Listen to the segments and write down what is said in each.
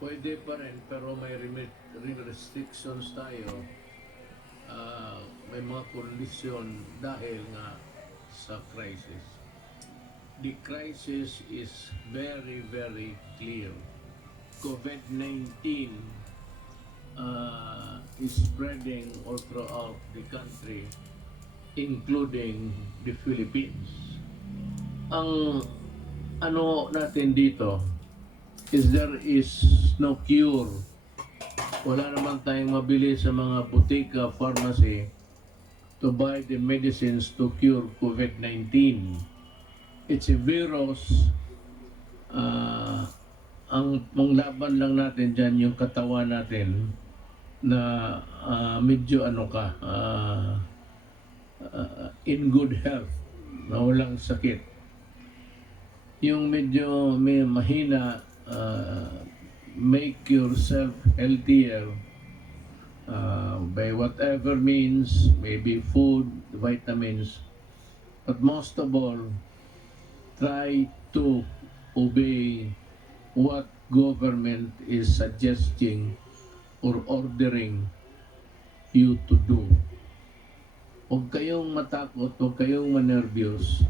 Pwede pa rin, pero may restrictions tayo. May mga kondisyon dahil nga sa crisis. The crisis is very, very clear. COVID-19 is spreading all throughout the country, including the Philippines. Ang ano natin dito is there is no cure. Wala naman tayong mabili sa mga butika, pharmacy to buy the medicines to cure COVID-19. It's a virus. Uh, ang panglaban lang natin dyan yung katawan natin na medyo in good health, na walang sakit. Yung medyo may mahina, make yourself healthier by whatever means, maybe food, vitamins, but most of all, try to obey what government is suggesting or ordering you to do. Huwag kayong matakot, huwag kayong manervyos,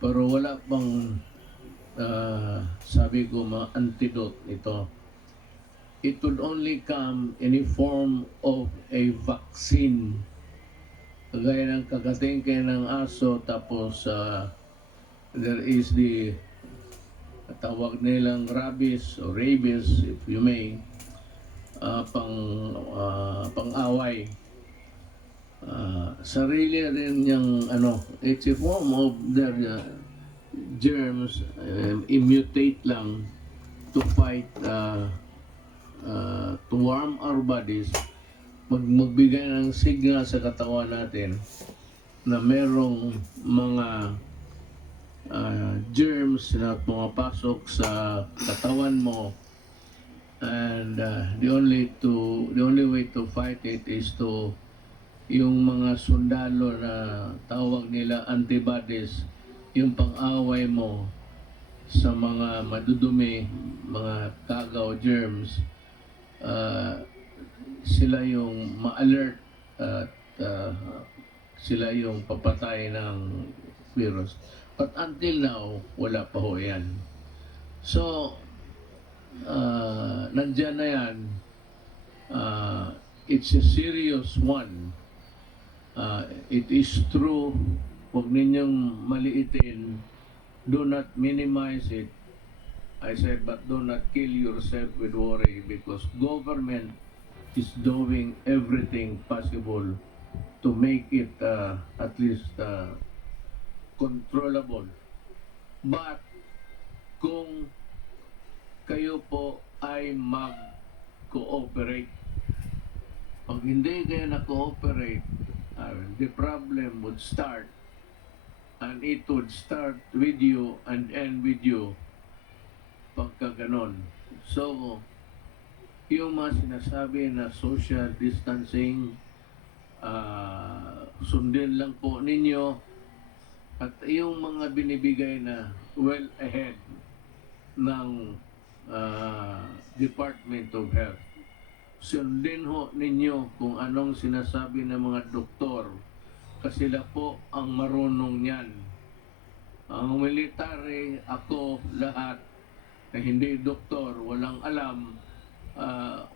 pero wala pang sabi ko mga antidote ito. It would only come in a form of a vaccine. Kagaya ng kagatingke ng aso, tapos there is the tawag nilang rabies or rabies, if you may, pang-away. Sarili rin yung it's a form of their germs, immutate lang to fight, to warm our bodies, magbigay ng signal sa katawan natin na merong mga germs na pumapasok sa katawan mo, and the only way to fight it is to yung mga sundalo na tawag nila antibodies, yung pang-away mo sa mga madudumi, mga kagaw, germs, sila yung ma-alert at sila yung papatay ng virus. But until now, wala pa ho yan. So, nandyan na yan. It's a serious one. It is true, huwag ninyong maliitin. Do not minimize it. I said, but do not kill yourself with worry, because government is doing everything possible to make it at least controllable. But kung kayo po ay mag-cooperate, pag hindi kayo na-cooperate, the problem would start, and it would start with you and end with you pagka ganon. So, yung mga sinasabi na social distancing, sundin lang po ninyo, at yung mga binibigay na well ahead ng Department of Health, sundin ho ninyo kung anong sinasabi ng mga doktor, kasi sila po ang marunong niyan. Ang military, ako, lahat na hindi doktor, walang alam,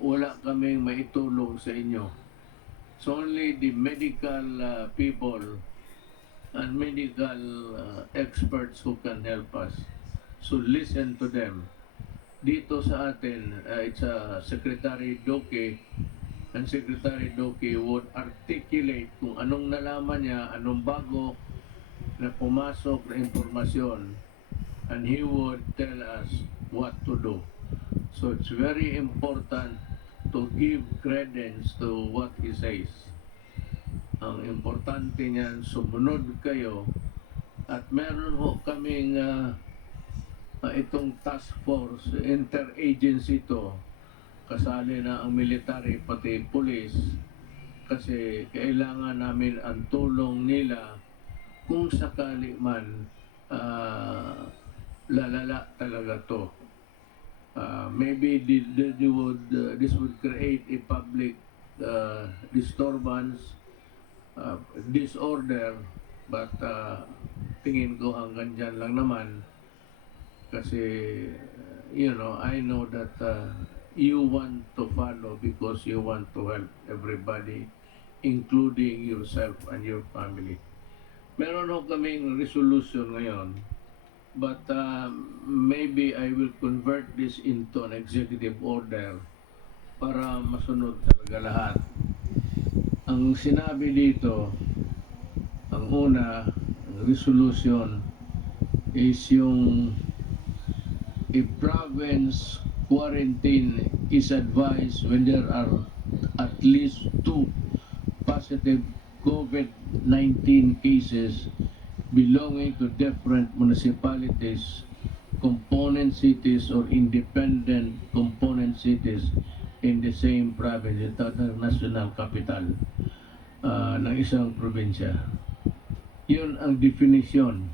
wala kaming maitulong sa inyo. It's only the medical people and medical experts who can help us. So listen to them. Dito sa atin, it's Secretary Doke, and Secretary Doke would articulate kung anong nalaman niya, anong bago na pumasok na impormasyon, and he would tell us what to do. So it's very important to give credence to what he says. Ang importante niyan, sumunod kayo, at meron ho kaming itong task force, interagency to, kasali na ang military pati police, kasi kailangan namin ang tulong nila kung sakali man lalala talaga to. Maybe this would create a public disturbance, disorder, but tingin ko hanggang dyan lang naman kasi I know that you want to follow because you want to help everybody, including yourself and your family. Meron ho kaming resolution ngayon, but maybe I will convert this into an executive order para masunod talaga lahat. Ang sinabi dito, ang una, ang resolution is yung a province quarantine is advised when there are at least 2 positive COVID-19 cases belonging to different municipalities, component cities, or independent component cities in the same province, ito ang national capital ng isang probinsya. Yun ang definition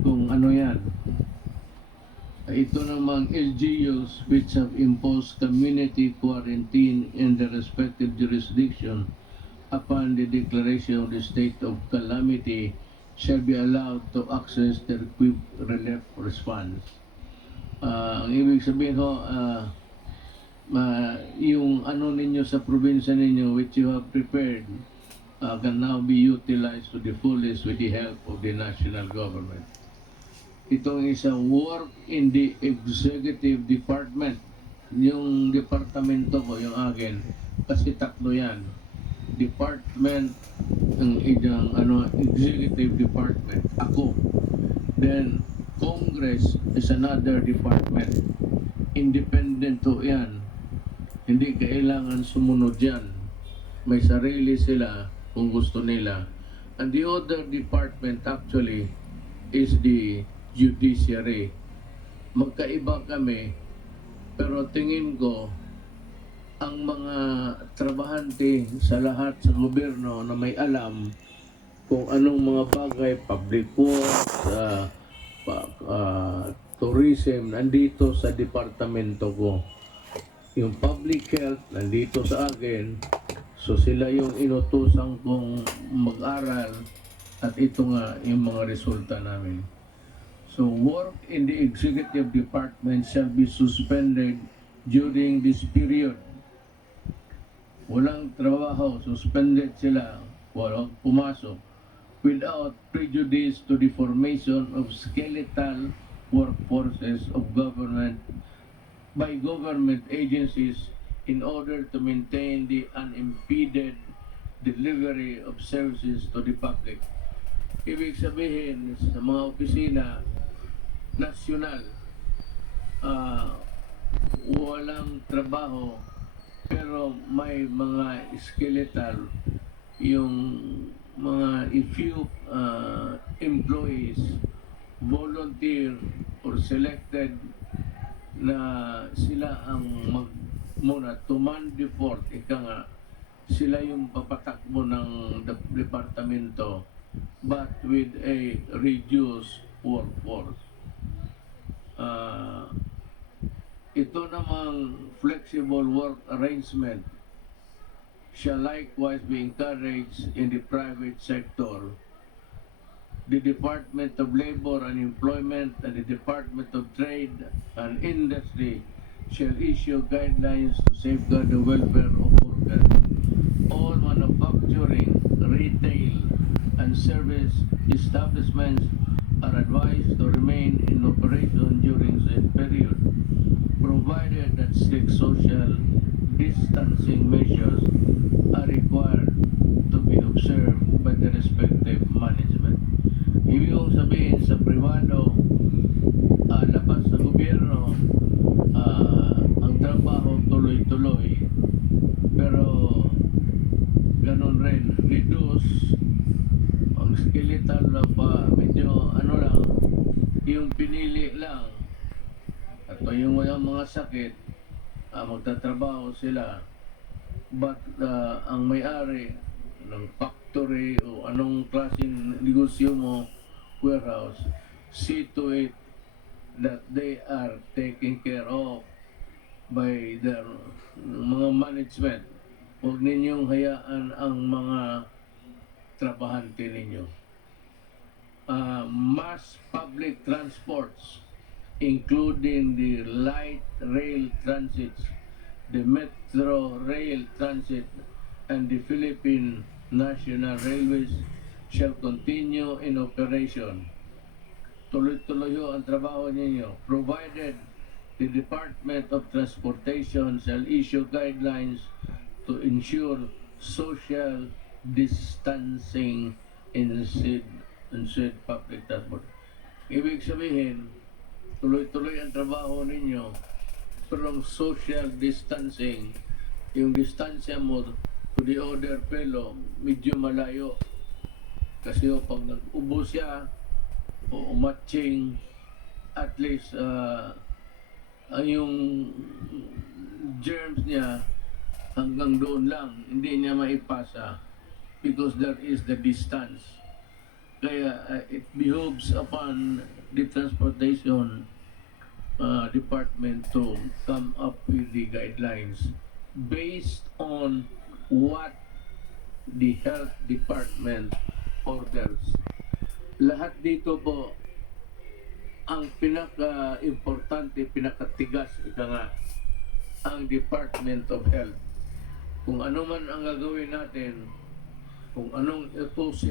kung ano yan. Ito namang LGUs which have imposed community quarantine in the respective jurisdiction upon the declaration of the state of calamity shall be allowed to access the equipped relief response. Ang ibig sabihin ho, yung ano ninyo sa probinsya ninyo which you have prepared can now be utilized to the fullest with the help of the national government. Itong isang work in the executive department, yung departamento ko, yung akin, kasi tatlo yan. Department, ang executive department, ako. Then, Congress is another department. Independent to yan. Hindi kailangan sumunod yan. May sarili sila kung gusto nila. And the other department actually is the judiciary. Magkaiba kami, pero tingin ko ang mga trabahante sa lahat sa gobyerno na may alam kung anong mga bagay, public works, tourism, nandito sa departamento ko. Yung public health, nandito sa akin. So sila yung inutusan kong mag-aral at ito nga yung mga resulta namin. So work in the executive department shall be suspended during this period. Walang trabaho, suspended sila, walang pumasok, without prejudice to the formation of skeletal workforces of government by government agencies in order to maintain the unimpeded delivery of services to the public. Ibig sabihin, sa mga opisina, nasyonal, walang trabaho, pero may mga skeletal, yung mga few employees, volunteer or selected na sila ang muna to man the fort, ika nga, sila yung papatakbo ng departamento but with a reduced workforce. Ito namang flexible work arrangement shall likewise be encouraged in the private sector. The Department of Labor and Employment and the Department of Trade and Industry shall issue guidelines to safeguard the welfare of workers. All manufacturing, retail, and service establishments are advised to remain in operation during this period, provided that strict social distancing measures are required to be observed by the respective management. Ibig kong sabihin sa privado, labas sa gobyerno, ang trabaho tuloy-tuloy, pero ganun rin, reduce ang skeletal na pa, medyo lang, yung pinili lang, at yung mga sakit, magtatrabaho sila, but ang may-ari ng factory o anong klaseng negosyo mo, warehouse, see to it that they are taken care of by their mga management. Huwag ninyong hayaan ang mga trabahante ninyo. Mass public transports, including the light rail transits, the metro rail transit, and the Philippine National Railways shall continue in operation. Tuloy-tuloy ho ang trabaho ninyo, provided the Department of Transportation shall issue guidelines to ensure social distancing in said public transport. Ibig sabihin, tuloy-tuloy ang trabaho ninyo, pero ang social distancing, yung distansya mo to the other fellow, medyo malayo. Kasi pag nag-ubo siya, o matching, at least yung germs niya hanggang doon lang, hindi niya maipasa because there is the distance. Kaya it behoves upon the transportation department to come up with the guidelines based on what the health department orders. Lahat dito po, ang pinaka-importante, pinakatigas, ika nga, ang Department of Health. Kung ano man ang gagawin natin, kung anong iutos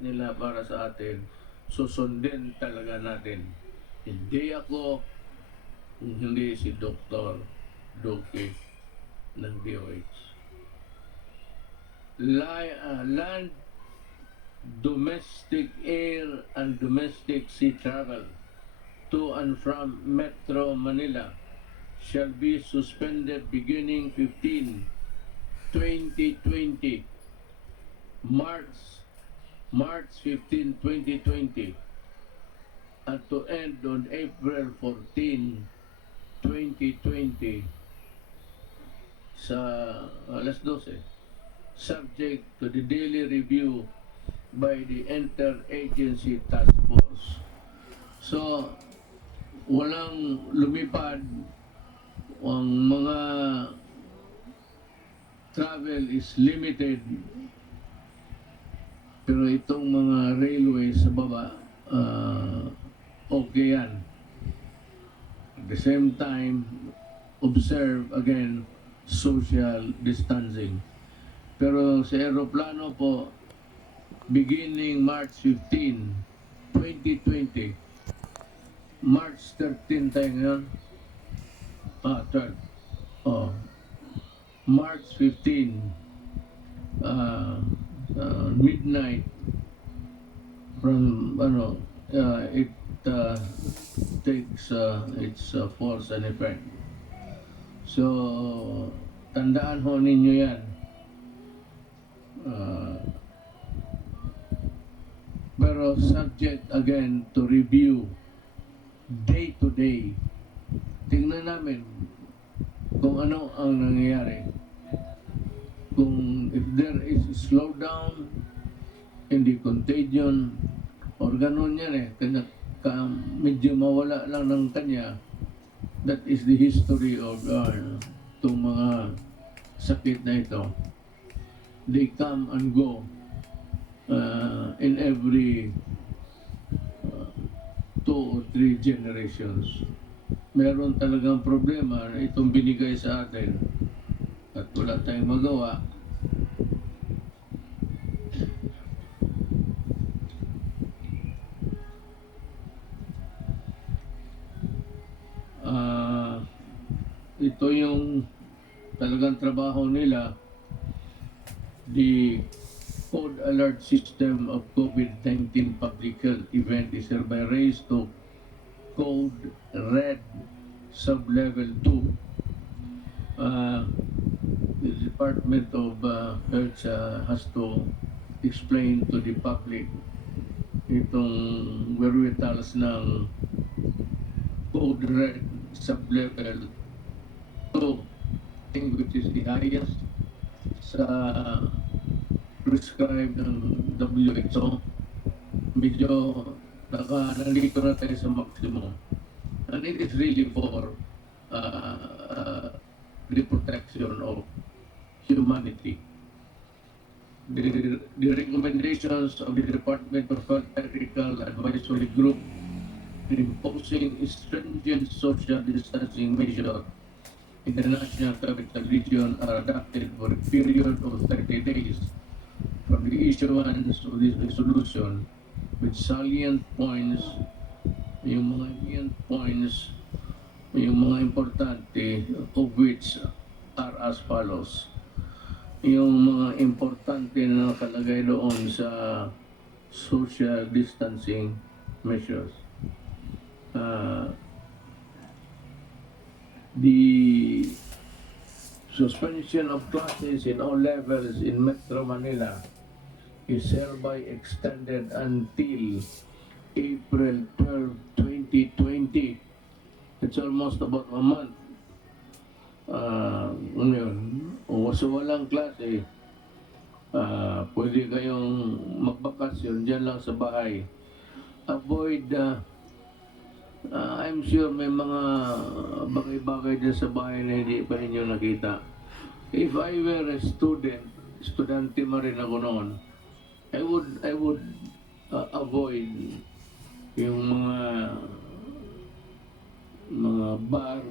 nila para sa atin, susundin talaga natin. Hindi ako, hindi si Dr. Duque ng DOH. Land, domestic air, and domestic sea travel to and from Metro Manila shall be suspended beginning 15/2020, March 15, 2020, and to end on April 14, 2020 sa alas 12, subject to the daily review by the Interagency Task Force. So, walang lumipad, ang mga travel is limited, pero itong mga railway sa baba, okay yan. At the same time, observe again social distancing. Pero sa aeroplano po, beginning March 15, 2020, March 13 tayo ngayon, 12, March 15, midnight, from, it takes its force and effect. So, tandaan ho ninyo yan. Pero subject again to review day to day. Tingnan namin kung ano ang nangyayari. Kung if there is a slowdown in the contagion or ganun yan medyo mawala lang ng kanya. That is the history of itong mga sakit na ito. They come and go in every 2 or 3 generations. Meron talagang problema na itong binigay sa atin at wala tayong magawa. Ito yung talagang trabaho nila. The Code Alert System of COVID-19 Public Health Event is hereby raised to Code Red Sub-Level 2. The Department of Health has to explain to the public itong wherewithals ng Code Red Sub-Level 2, which is the highest sa prescribed ng WHO. Medyo nandito na tayo sa maximum. And it is really for the protection of humanity. The recommendations of the Department of Health Technical Advisory Group imposing stringent social distancing measures in the National Capital Region are adopted for a period of 30 days from the issuance of this resolution with salient points, yung mga importante of which are as follows. Yung mga importante na nakalagay doon sa social distancing measures. The suspension of classes in all levels in Metro Manila is hereby extended until April 12, 2020. It's almost about a month. So walang klase, pwede kayong magbakasyon dyan lang sa bahay. Avoid, I'm sure may mga bagay-bagay dyan sa bahay na hindi pa ninyo nakita. If I were a studente ma rin ako noon, I would avoid yung mga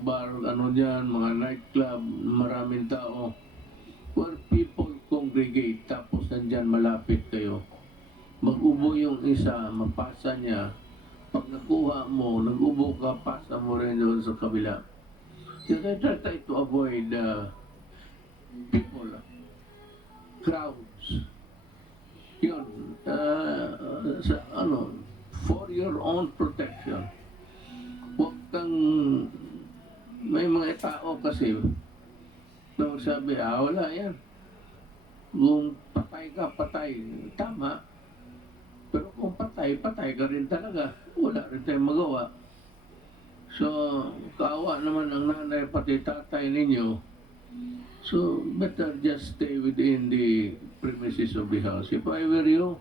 bar, ano dyan, mga nightclub, maraming tao, where people congregate, tapos nandyan malapit kayo. Mag-ubo yung isa, mapasa niya. Pag nakuha mo, nag-ubo ka, pasa mo rin doon sa kabila. So I try to avoid people, crowds. Yun, for your own protection. Huwag kang, may mga tao kasi na magsabi, wala yan. Kung patay ka, patay. Tama. Pero kung patay ka rin talaga. Wala rin tayong magawa. So, kaawa naman ang nanay pati tatay ninyo. So, better just stay within the premises of the house. If I were you,